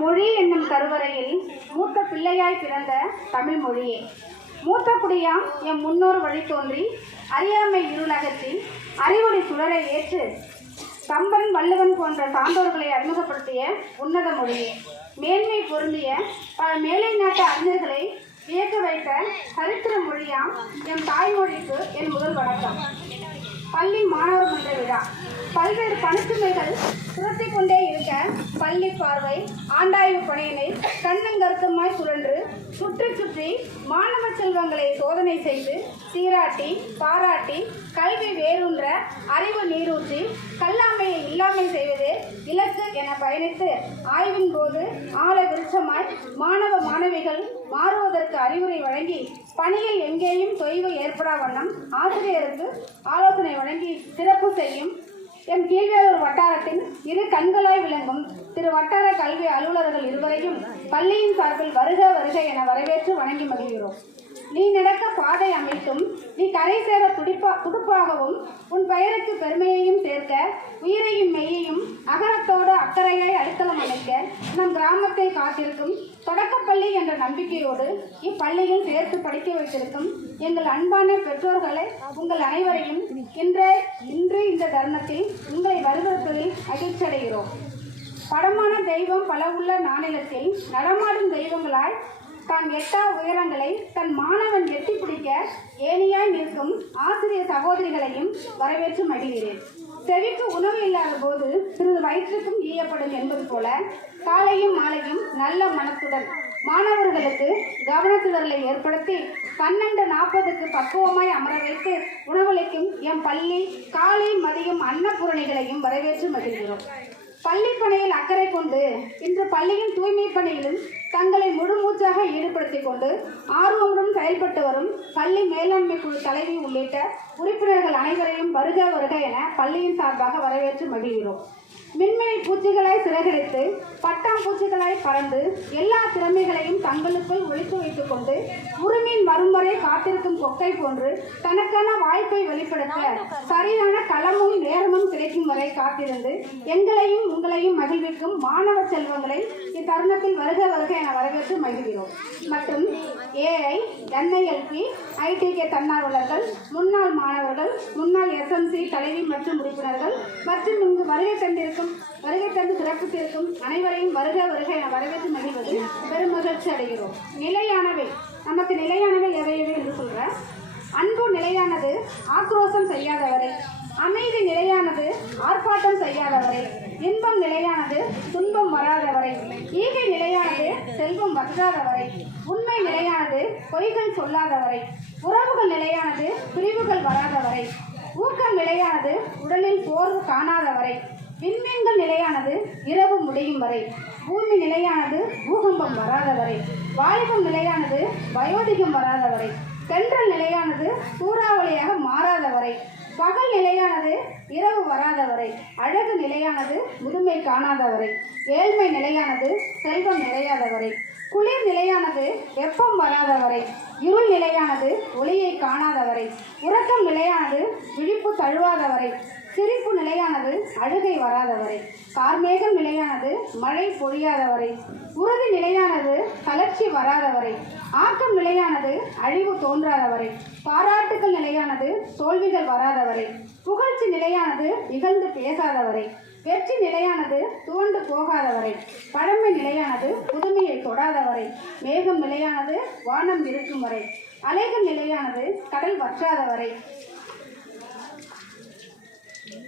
மொழி என்னும் கருவறையில் மூத்த பிள்ளையாய் பிறந்த தமிழ் மொழியே, மூத்த குடியாம் எம் முன்னோர் வழி தோன்றி அறியாமை இருளகற்றி அறிவொளி சுடரை ஏற்று கம்பன் வள்ளுவன் போன்ற சான்றோர்களை அறிமுகப்படுத்திய உன்னத மொழியே, மேன்மை பொருந்திய பல மேலை நாட்டு அறிஞர்களை வியக்க வைத்த சரித்திர மொழியாம் எம் தாய்மொழிக்கு என் முதல் வணக்கம். பள்ளி மாணவர் மன்ற விழா. பல்வேறு பணிச்சுமைகள் சுரத்தி கொண்டே இருக்க பள்ளி பார்வை ஆண்டாய்வு பணியினை கண்ணங்கருத்துமாய் சுழன்று சுற்றி சுற்றி மாணவ செல்வங்களை சோதனை செய்து சீராட்டி பாராட்டி கல்வி வேரூன்ற அறிவு நீரூற்றி கல்லாமையை இல்லாமை செய்வதே இலக்கு என பயணித்து ஆய்வின் போது ஆழ விருட்சமாய் மாணவ மாணவிகள் மாறுவதற்கு அறிவுரை வழங்கி பணியில் எங்கேயும் தொய்வு ஏற்படா வண்ணம் ஆசிரியருக்கு ஆலோசனை வழங்கி சிறப்பு செய்யும் எம் கீழ்வேலூர் வட்டாரத்தின் இரு கண்களாய் விளங்கும் திரு வட்டார கல்வி அலுவலர்கள் இருவரையும் பள்ளியின் சார்பில் வருக வருக என வரவேற்று வணங்கி மகிழ்கிறோம். நீ நடக்க பாதை அமைத்தும் நீ கரை சேர துடுப்பாகவும் உன் பெயருக்கு பெருமையையும் சேர்க்க உயிரையும் மெய்யையும் அகரத்தோடு அக்கறையாய் அடித்தளம் அமைக்க நம் கிராமத்தில் காத்திருக்கும் தொடக்கப்பள்ளி என்ற நம்பிக்கையோடு இப்பள்ளியில் சேர்த்து படிக்க வைத்திருக்கும் எங்கள் அன்பான பெற்றோர்களை உங்கள் அனைவரையும் இன்று இந்த தருணத்தில் உங்களை வரவேற்பதில் மகிழ்ச்சி அடைகிறோம். படமான தெய்வம் பல உள்ள நாணயத்தில் நடமாடும் தெய்வங்களாய் தான் எட்டா உயரங்களை தன் மாணவன் எட்டி பிடிக்க ஏனியாய் நிற்கும் ஆசிரியர் சகோதரிகளையும் வரவேற்று மகிழ்கிறேன். செவிக்கு உணவு இல்லாத போது சிறிது வயிற்றுக்கும் ஈயப்படும் என்பது போல காலையும் மாலையும் நல்ல மனத்துடன் மாணவர்களுக்கு கவனச்சிதறலை ஏற்படுத்தி 12:40க்கு பக்குவமாய் அமர வைத்து உணவளிக்கும் எம் பள்ளி காலை மதியம் அன்னபூரணிகளையும் வரவேற்று மகிழ்கிறோம். பள்ளி பணியில் அக்கறை கொண்டு இன்று பள்ளியின் தூய்மை பணியிலும் தங்களை முழு மூச்சாக ஈடுபடுத்திக் கொண்டு ஆர்வமுடன் செயல்பட்டு வரும் பள்ளி மேலாண்மை குழு தலைவி உள்ளிட்ட உறுப்பினர்கள் அனைவரையும் வருக வருக என பள்ளியின் சார்பாக வரவேற்று மகிழ்கிறோம். மின்மினி பூச்சிகளாய் சிறகடித்து பட்டாம்பூச்சிகளாய் பறந்து எல்லா திறமைகளையும் தங்களுக்குள் ஒழித்து வைத்துக் கொண்டு உரிமையின் வரும் வரை காத்திருக்கும் கொக்கை போன்று தனக்கான வாய்ப்பை வெளிப்படுத்த சரியான களமும் நேரமும் கிடைக்கும் வரை காத்திருந்து எங்களையும் உங்களையும் மகிழ்விக்கும் மாணவ செல்வங்களை இத்தருணத்தில் வருக வருக என வரவேற்று மகிழ்கிறோம். மற்றும் ஏஐ, NILP, ITK தன்னார்வலர்கள், முன்னாள் மாணவர்கள், முன்னாள் SMC தலைவி மற்றும் உறுப்பினர்கள் மற்றும் இங்கு வருகை தந்து சிறப்பித்திருக்கும் அனைவரையும் வருக வருக என வரவேற்று மகிழ்வது பெரும் மகிழ்ச்சி அடைகிறோம். நிலையானவை, நமக்கு நிலையானவை எவையவை என்று சொல்ற அன்பு நிலையானது ஆக்ரோஷம் செய்யாதவரை, அமைதி நிலையானது ஆர்ப்பாட்டம் செய்யாதவரை, இன்பம் நிலையானது துன்பம் வராதவரை, ஈகை நிலையானது செல்வம் வற்றாதவரை, உண்மை நிலையானது பொய்கள் சொல்லாதவரை, உறவுகள் நிலையானது பிரிவுகள் வராதவரை, ஊக்கம் நிலையானது உடலில் சோர்வு காணாதவரை, விண்மீன்கள் நிலையானது இரவு முடியும் வரை, பூமி நிலையானது பூகம்பம் வராதவரை, வாலிபம் நிலையானது வயோதிகம் வராதவரை, தென்றல் நிலையானது சூறாவளியாக மாறாதவரை, பகல் நிலையானது இரவு வராதவரை, அழகு நிலையானது முதுமை காணாதவரை, ஏழ்மை நிலையானது செல்வம் நிறையாதவரை, குளிர் நிலையானது வெப்பம் வராதவரை, இருள் நிலையானது ஒளியை காணாதவரை, உறக்கம் நிலையானது விழிப்பு தழுவாதவரை, சிரிப்பு நிலையானது அழுகை வராதவரை, கார்மேகம் நிலையானது மழை பொழியாதவரை, உறுதி நிலையானது தளர்ச்சி வராதவரை, ஆக்கம் நிலையானது அழிவு தோன்றாதவரை, பாராட்டுகள் நிலையானது தோல்விகள் வராதவரை, புகழ்ச்சி நிலையானது இகழ்ந்து பேசாதவரை, வெற்றி நிலையானது துவண்டு போகாதவரை, பழமை நிலையானது புதுமையை தொடாதவரை, மேகம் நிலையானது வானம் இருக்கும் வரை, அலைகள் நிலையானது கடல் வற்றாதவரை,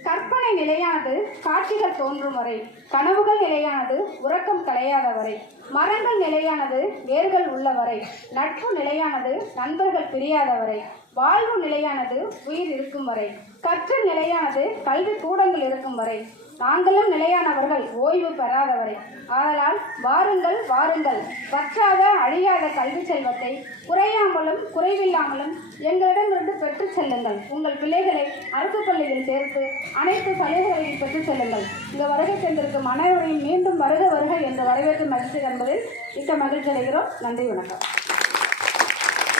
கற்பனை நிலையானது காட்சிகள் தோன்றும் வரை, கனவுகள் நிலையானது உறக்கம் களையாதவரை, மரங்கள் நிலையானது வேர்கள் உள்ளவரை, நட்பு நிலையானது நண்பர்கள் பிரியாதவரை, வாழ்வு நிலையானது உயிர் இருக்கும் வரை, கற்றல் நிலையானது கல்வி கூடங்கள் இருக்கும் வரை, நாங்களும் நிலையானவர்கள் ஓய்வு பெறாதவரை. ஆதலால் வாருங்கள் வாருங்கள், வற்றாத அழியாத கல்வி செல்வத்தை குறையாமலும் குறைவில்லாமலும் எங்களிடமிருந்து பெற்று செல்லுங்கள். உங்கள் பிள்ளைகளை அரசு பள்ளியில் சேர்த்து அனைத்து சலுகைகளையும் பெற்று செல்லுங்கள். இந்த வருகை சென்றிருக்கும் அனைவரையும் மீண்டும் வருக வருக என்று வரவேற்று மகிழ்ச்சி என்பதில் மிக்க மகிழ்ச்சி அடைகிறோம். நன்றி, வணக்கம்.